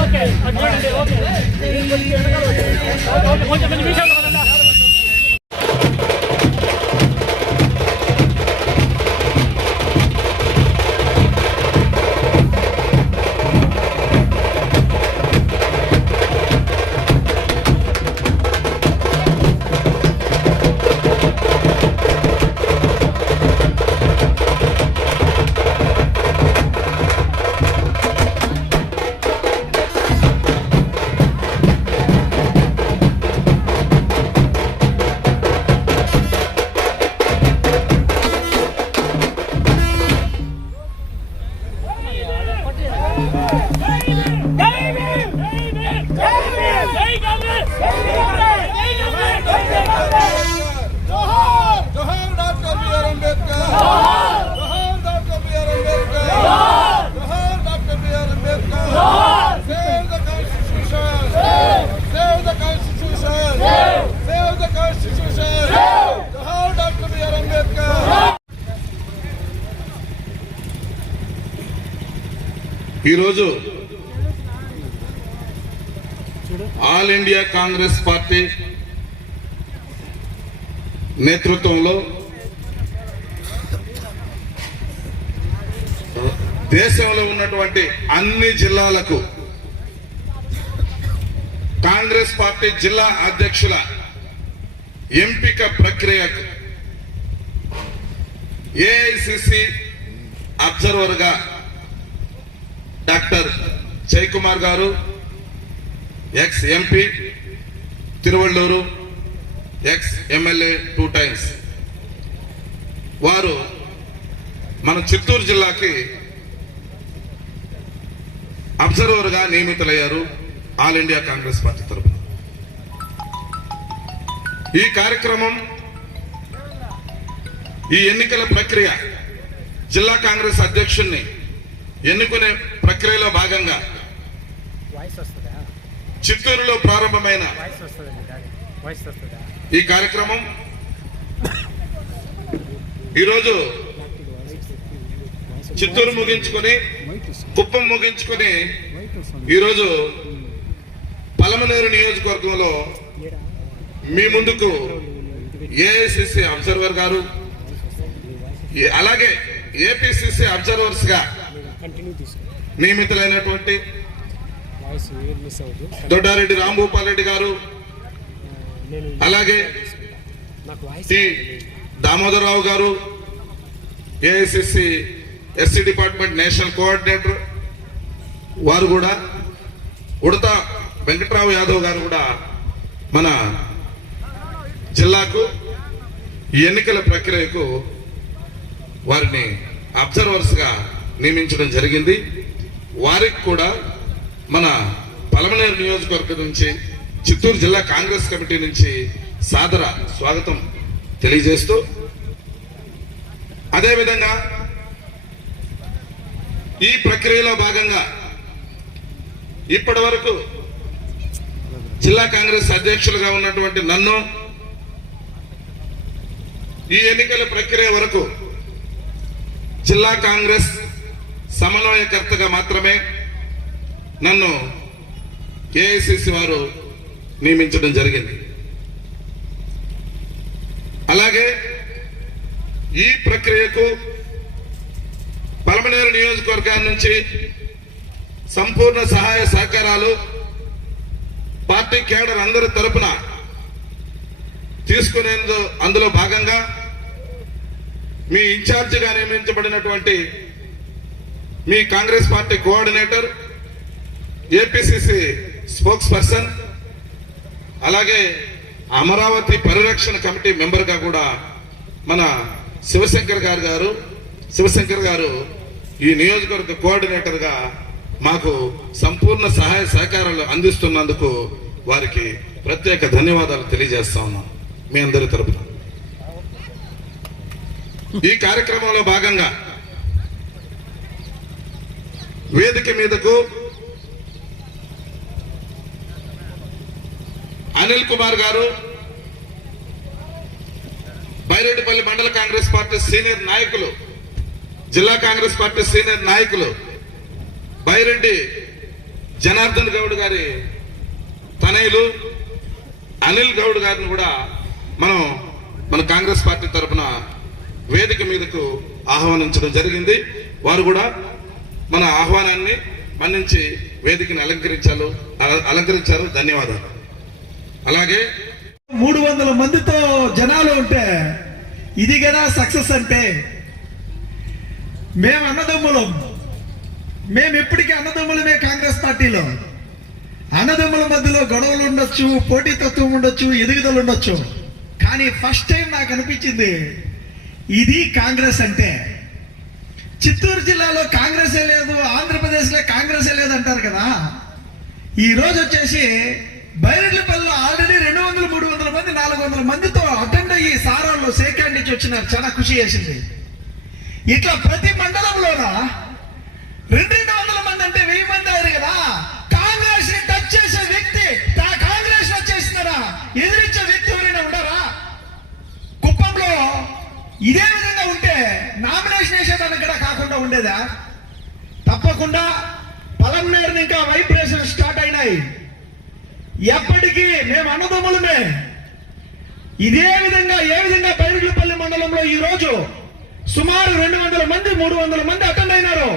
Okay okay okay కొంచెం నిమిషాలు ఈరోజు ఆల్ ఇండియా కాంగ్రెస్ పార్టీ నేతృత్వంలో దేశంలో ఉన్నటువంటి అన్ని జిల్లాలకు కాంగ్రెస్ పార్టీ జిల్లా అధ్యక్షుల ఎంపిక ప్రక్రియకు ఏఐసిసి అబ్జర్వర్గా డాక్టర్ జయకుమార్ గారు ex MP Tiruvallur ex MLA two times. వారు మన చిత్తూరు జిల్లాకి అబ్జర్వర్గా నియమితులయ్యారు ఆల్ ఇండియా కాంగ్రెస్ పార్టీ తరఫున ఈ కార్యక్రమం ఈ ఎన్నికల ప్రక్రియ జిల్లా కాంగ్రెస్ అధ్యక్షుణ్ణి ఎన్నుకునే ప్రక్రియలో భాగంగా చిత్తూరులో ప్రారంభమైన ఈ కార్యక్రమం ఈరోజు చిత్తూరు ముగించుకొని కుప్పం ముగించుకొని ఈరోజు పలమనేరు నియోజకవర్గంలో మీ ముందుకు ఏఐసిసి అబ్జర్వర్ గారు అలాగే ఏపీసీసీ అబ్జర్వర్స్గా కంటిన్యూ తీసుకో నియమితులైనటువంటి దొడ్డారెడ్డి రాంభూపాల్ రెడ్డి గారు అలాగే టి దామోదరరావు గారు AICC SC department national coordinator వారు కూడా ఉడత వెంకట్రావు యాదవ్ గారు కూడా మన జిల్లాకు ఎన్నికల ప్రక్రియకు వారిని అబ్జర్వర్స్గా నియమించడం జరిగింది. వారికి కూడా మన పలమనేరు నియోజకవర్గం నుంచి చిత్తూరు జిల్లా కాంగ్రెస్ కమిటీ నుంచి సాదర స్వాగతం తెలియజేస్తూ అదేవిధంగా ఈ ప్రక్రియలో భాగంగా ఇప్పటి వరకు జిల్లా కాంగ్రెస్ అధ్యక్షులుగా ఉన్నటువంటి నన్ను ఈ ఎన్నికల ప్రక్రియ వరకు జిల్లా కాంగ్రెస్ సమన్వయకర్తగా మాత్రమే నన్ను ఏఐసిసి వారు నియమించడం జరిగింది. అలాగే ఈ ప్రక్రియకు పలమనేరు నియోజకవర్గాల నుంచి సంపూర్ణ సహాయ సహకారాలు పార్టీ కేడర్ అందరి తరపున తీసుకునేందు అందులో భాగంగా మీ ఇన్ఛార్జిగా నియమించబడినటువంటి మీ Congress party coordinator APCC spokesperson అలాగే అమరావతి పరిరక్షణ కమిటీ మెంబర్గా కూడా మన శివశంకర్ గారు గారు శివశంకర్ గారు ఈ నియోజకవర్గ కోఆర్డినేటర్గా మాకు సంపూర్ణ సహాయ సహకారాలు అందిస్తున్నందుకు వారికి ప్రత్యేక ధన్యవాదాలు తెలియజేస్తా ఉన్నాను మీ అందరి తరపున. ఈ కార్యక్రమంలో భాగంగా వేదిక మీదకు అనిల్ కుమార్ గారు బైరెడ్డిపల్లి మండల కాంగ్రెస్ పార్టీ సీనియర్ నాయకులు జిల్లా కాంగ్రెస్ పార్టీ సీనియర్ నాయకులు బైరెడ్డి జనార్దన్ గౌడ్ గారి తనయులు అనిల్ గౌడ్ గారిని కూడా మనం మన కాంగ్రెస్ పార్టీ తరఫున వేదిక మీదకు ఆహ్వానించడం జరిగింది. వారు కూడా మన ఆహ్వానాన్ని మన్నించి వేదికను అలంకరించారు అల- అలంకరించారు. ధన్యవాదాలు. అలాగే మూడు వందల మందితో జనాలు ఉంటే ఇది కదా సక్సెస్ అంటే. మేము అన్నదమ్ములం. మేము ఎప్పటికీ అన్నదమ్ములమే కాంగ్రెస్ పార్టీలో. అన్నదమ్ముల మధ్యలో గొడవలు ఉండొచ్చు పోటీతత్వం ఉండొచ్చు ఎదుగుదలు ఉండొచ్చు. కానీ ఫస్ట్ టైం నాకు అనిపించింది ఇది కాంగ్రెస్ అంటే. చిత్తూరు జిల్లాలో కాంగ్రెసే లేదు ఆంధ్రప్రదేశ్లో కాంగ్రెసే లేదు అంటారు కదా. ఈ రోజు వచ్చేసి బైరెడ్లపల్లిలో ఆల్రెడీ రెండు వందల మూడు వందల మంది నాలుగు వందల మందితో అటెండ్ అయ్యి సారాల్లో సేకాండ్ నుంచి వచ్చినారు. చాలా ఖుషి చేసింది. ఇట్లా ప్రతి మండలంలోనా రెండు రెండు వందల మంది అంటే వెయ్యి మంది అయ్యారు కదా. కాంగ్రెస్ని టచ్ చేసే వ్యక్తి తా- కాంగ్రెస్ వచ్చేసినారా ఎదిరించే వ్యక్తి ఎవరైనా ఉండరా కుప్పంలో ఇదే నామినేషన్ కాకుండా ఉండేదా? తప్పకుండా పలంనేరుని ఇంకా వైబ్రేషన్ స్టార్ట్ అయినాయి. ఎప్పటికీ మేము అన్నదమ్ములమే ఇదే విధంగా ఏ విధంగా బైరులపల్లి మండలంలో ఈ రోజు సుమారు రెండు వందల మంది మూడు వందల మంది అటెండ్ అయినారు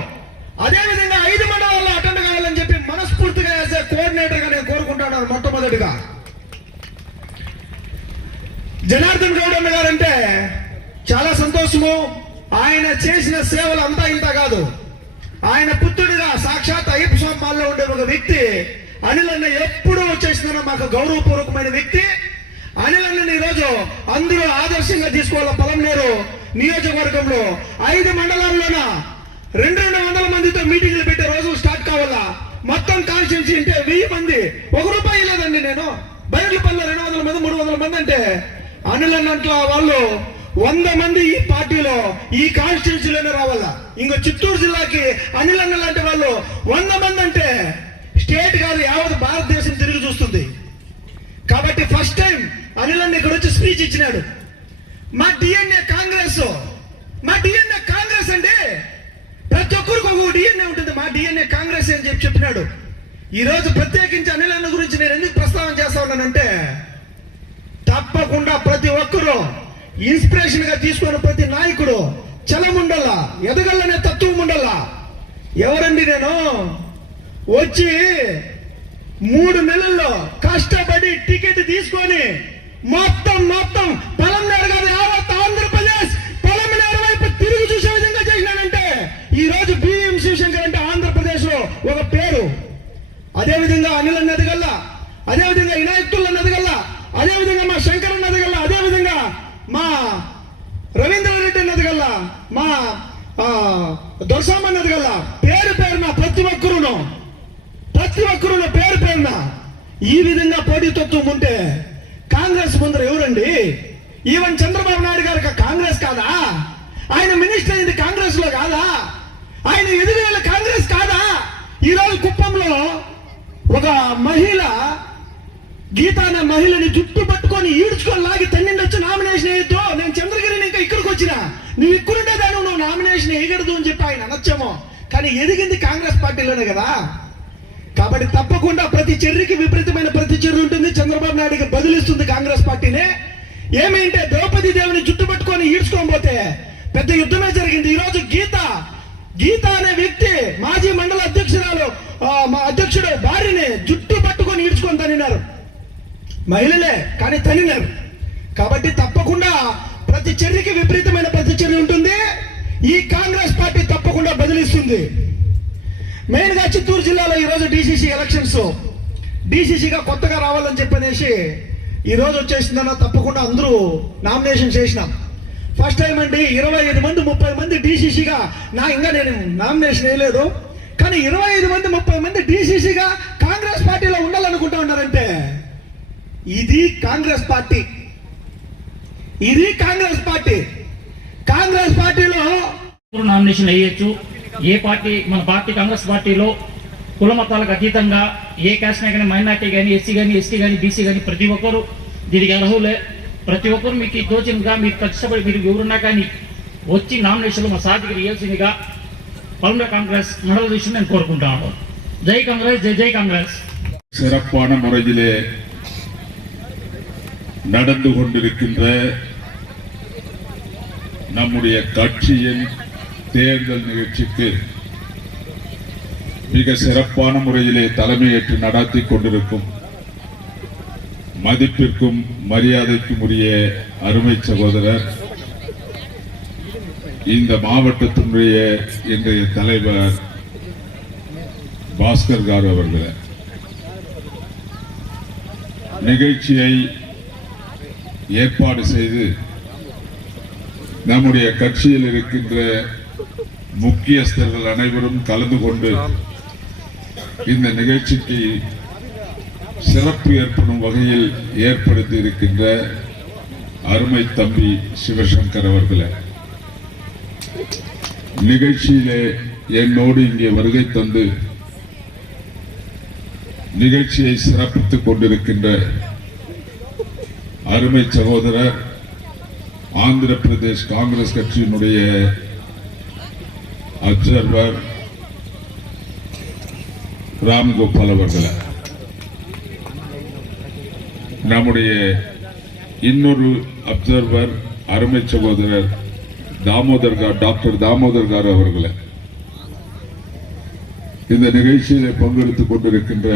అదే విధంగా ఐదు మండలాల్లో అటెండ్ కావాలని చెప్పి మనస్ఫూర్తిగా యాజ్ ఏ కోఆర్డినేటర్గా నేను కోరుకుంటాను మొట్టమొదటిగా. జనార్దన్ గౌడ్ అన్న గారంటే చాలా సంతోషము. ఆయన చేసిన సేవలు అంతా ఇంత కాదు. ఆయన పుత్రుడిగా సాక్షాత్ అయ్యప్ప స్వామి ఉండే ఒక వ్యక్తి అనిల్ అన్న ఎప్పుడూ వచ్చేసిన మాకు గౌరవపూర్వకమైన వ్యక్తి. అనిల్ అన్నని ఈరోజు అందరూ ఆదర్శంగా తీసుకోవాలి పొలంనేరు నియోజకవర్గంలో ఐదు మండలాల్లోన రెండు రెండు వందల మందితో మీటింగ్లు పెట్టే రోజులు స్టార్ట్ కావాలా. మొత్తం కాన్స్టిట్యున్సీ అంటే వెయ్యి మంది. ఒక రూపాయి లేదండి నేను. బయలుపల్లి రెండు వందల మంది మూడు వందల మంది అంటే అనిల్ వాళ్ళు వంద మంది ఈ పార్టీలో ఈ కాన్స్టిట్యూన్సీలోనే రావాలా? ఇంకో చిత్తూరు జిల్లాకి అనిల్ అన్న లాంటి వాళ్ళు వంద మంది అంటే స్టేట్ కాదు యావత్ భారతదేశం తిరిగి చూస్తుంది. కాబట్టి ఫస్ట్ టైం అనిల్ అన్న ఇక్కడ వచ్చి స్పీచ్ ఇచ్చినాడు. మా డిఎన్ఏ కాంగ్రెస్ మా డిఎన్ఏ కాంగ్రెస్ అంటే ప్రతి ఒక్కరికి ఒక డిఎన్ఏ ఉంటుంది. మా డిఎన్ఏ కాంగ్రెస్ అని చెప్పి చెప్పినాడు. ఈరోజు ప్రత్యేకించి అనిల్ అన్న గురించి నేను ఎందుకు ప్రస్తావన చేస్తా ఉన్నానంటే తప్పకుండా ప్రతి ఒక్కరూ ఇన్స్పిరేషన్గా తీసుకున్న ప్రతి నాయకుడు చలముండల్లా ఎదగల్లనే తత్వం ఉండాలా ఎవరండి నేను? వచ్చి మూడు నెలల్లో కష్టపడి టికెట్ తీసుకొని మొత్తం మొత్తం పొలంనేరు యావత్ ఆంధ్రప్రదేశ్ పొలంనేరు వైపు తిరిగి చూసే విధంగా చేసినానంటే ఈ రోజు బిఎం శివశంకర్ అంటే ఆంధ్రప్రదేశ్లో ఒక పేరు. అదే విధంగా అనిల్ అన్నది గల్లా అదే విధంగా అన్నది గల్లా అదే విధంగా మా శంకర్ అన్నది గల్లా అదే విధంగా మా రవీంద్ర రెడ్డి అన్నది గల్లా మా దొరసామ అన్నది గల్లా పేరు పేరున ప్రతి ఒక్కరును ప్రతి ఒక్కరును పేరు పేరున ఈ విధంగా పోటీతత్వం ఉంటే కాంగ్రెస్ ముందర ఎవరండి? ఈవెన్ చంద్రబాబు నాయుడు గారికి కాంగ్రెస్ కాదా? ఆయన మినిస్టర్ అయింది కాంగ్రెస్లో కాదా? ఆయన ఎదుగుదల కాంగ్రెస్ కాదా? ఈ రోజు కుప్పంలో ఒక మహిళ గీత అనే మహిళని జుట్టు పట్టుకొని ఈడ్చుకొని లాగి తన్నిండొచ్చి నామినేషన్ అయ్యో నేను చంద్రగిరి వచ్చిన నువ్వు ఇక్కడుండే దాని నువ్వు నామినేషన్ వేయగలదు అని చెప్పి ఆయన అనొచ్చేమో. కానీ ఎదిగింది కాంగ్రెస్ పార్టీలోనే కదా. కాబట్టి తప్పకుండా ప్రతి చర్యకి విపరీతమైన ప్రతి చర్య ఉంటుంది. చంద్రబాబు నాయుడుకి బదిలిస్తుంది కాంగ్రెస్ పార్టీనే. ఏమైంటే ద్రౌపది దేవుని జుట్టు పట్టుకొని ఈడ్చుకోకపోతే పెద్ద యుద్ధమే జరిగింది. ఈ రోజు గీత గీత అనే వ్యక్తి మాజీ మండల అధ్యక్షురాలు మా అధ్యక్షుడు భార్యని జుట్టు పట్టుకొని ఈడ్చుకొని తనినారు. మహిళలే కానీ తనినారు. కాబట్టి తప్ప చర్యకి విపరీతమైన ప్రతిచర్య ఉంటుంది. ఈ కాంగ్రెస్ పార్టీ తప్పకుండా బదిలిస్తుంది. మెయిన్గా చిత్తూరు జిల్లాలో ఈ రోజు డిసిసి ఎలక్షన్స్ డిసిసిగా కొత్తగా రావాలని చెప్పనేసి ఈరోజు వచ్చేసిందన్న తప్పకుండా అందరూ నామినేషన్ చేసినాం. ఫస్ట్ టైం అండి ఇరవై ఐదు మంది ముప్పై మంది డీసీసీగా నా ఇంకా నేను నామినేషన్ వేయలేదు. కానీ ఇరవై ఐదు మంది ముప్పై మంది డీసీసీగా కాంగ్రెస్ పార్టీలో ఉండాలనుకుంటా ఉన్నారంటే ఇది కాంగ్రెస్ పార్టీ. ఇది కాంగ్రెస్ పార్టీ కాంగ్రెస్ పార్టీలో ఎవరు నామినేషన్ వేయొచ్చు ఏ పార్టీ మన పార్టీ కాంగ్రెస్ పార్టీలో కుల మతాలకు అతీతంగా ఏ క్యాస్ట్ కానీ మైనార్టీ కానీ ఎస్సీ కానీ ఎస్టీ కానీ బీసీ కానీ ప్రతి ఒక్కరు దీనికి అర్హులే ప్రతి ఒక్కరు మీకు తోచినగా మీరు కష్టపడి మీరు ఎవరున్నా కానీ వచ్చి నామినేషన్లు మా సాధికి ఇవ్వాల్సిందిగా పల్మల కాంగ్రెస్ మండల విషయం నేను కోరుకుంటాను జై కాంగ్రెస్ జై జై కాంగ్రెస్ சிறப்பான முறையிலே நடந்து கொண்டிருக்கின்ற நம்முடைய கட்சியின் தேர்தல் நிகழ்ச்சிக்கு மிக சிறப்பான முறையிலே தலைமையேற்று நடத்தி கொண்டிருக்கும் மதிப்பிற்கும் மரியாதைக்கும் உரிய அருமை சகோதரர் இந்த மாவட்டத்தினுடைய இன்றைய தலைவர் பாஸ்கர் கார் அவர்களே. நிகழ்ச்சியை ஏற்பாடு செய்து நம்முடைய கட்சியில் இருக்கின்ற முக்கியஸ்தர்கள் அனைவரும் கலந்து கொண்டு இந்த நிகழ்ச்சிக்கு சிறப்பு ஏற்படும் வகையில் ஏற்படுத்தி இருக்கின்ற அருமை தம்பி சிவசங்கர் அவர்களை. நிகழ்ச்சியிலே என்னோடு இங்கே வருகை தந்து நிகழ்ச்சியை சிறப்பித்துக் கொண்டிருக்கின்ற அருமை சகோதரர் ஆந்திர பிரதேஷ் காங்கிரஸ் கட்சியினுடைய அப்சர்வர் ராம்கோபால் அவர்களை. நம்முடைய இன்னொரு அப்சர்வர் அருமை சகோதரர் தாமோதர் கார் டாக்டர் தாமோதர் கார் அவர்களை. இந்த நிகழ்ச்சியில் பங்கெடுத்துக் கொண்டிருக்கின்ற